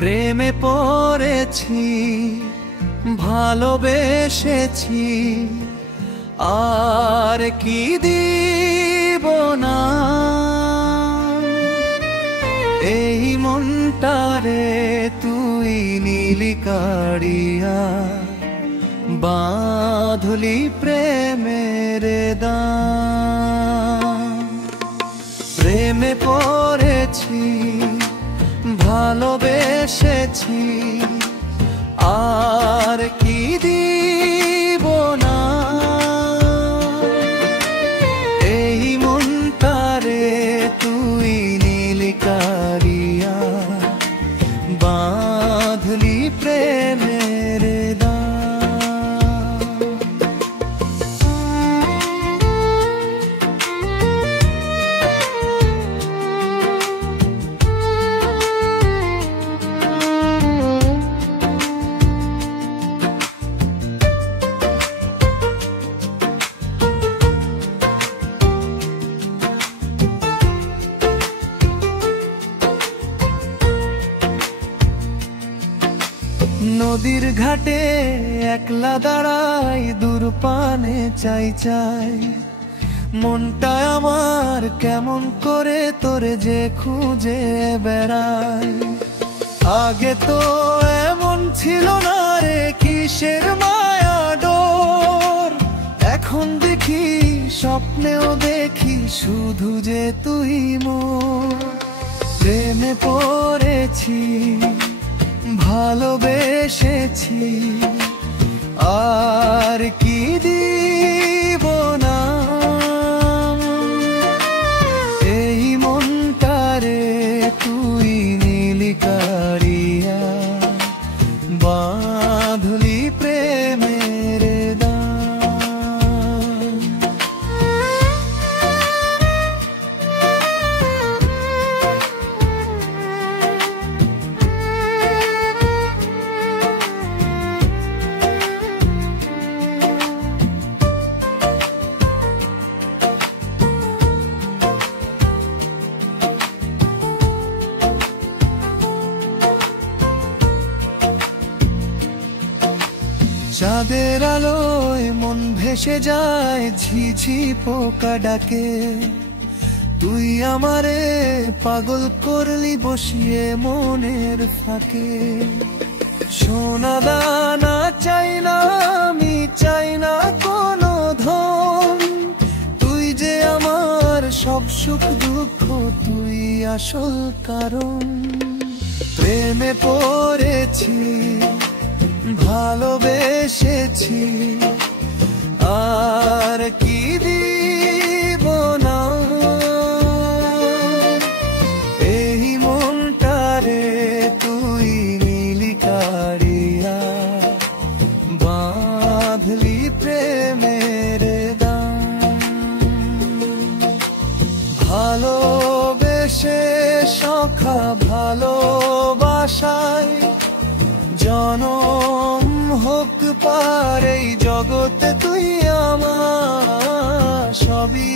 প্রেমে পড়েছি, ভালোবেসেছি, আর কি দিব না। এই মনটারে তুই নীলি কাড়িয়া, বাঁধলি প্রেমের দাম। প্রেমে পড়েছি, ভালোবেসেছি, আর কি দিব না। এই মনটারে তুই নীলি কাড়িয়া, বাঁধলি প্রেমের দাম। নদীর ঘাটে একলা দাঁড়াই, দূর পানে চাই চাই। মনটা আমার কেমন করে তোরে যে খুঁজে বেড়াই। আগে তো এমন ছিল না রে, কিসের মায়া ডোর। এখন দেখি, স্বপ্নেও দেখি, শুধু যে তুই মোর। প্রেমে পড়েছি, ভালোবেসেছি, আর কি দিব না। এই মনটারে তুই নীলি কাড়িয়া, বাঁধলি প্রেমের দাম। চাঁদের আলোয় মন ভেসে যায়, ঝিঝি পোকা ডাকে। তুই আমারে পাগল করলি বসিয়ে মনের ফাঁকে। সোনা দানা চাই না আমি, চাই না কোনো ধন। তুই যে আমার সব সুখ দুঃখ, তুই আসল কারণ। প্রেমে পড়েছি, ভালোবেসেছি, আর কি দিব না। এই মনটারে তুই নীলি কাড়িয়া, বাঁধলি প্রেমের দাম। ভালোবেসে সখা ভালোবাসায়, জনম হোক পার এই জগতে তুই আমার, সবই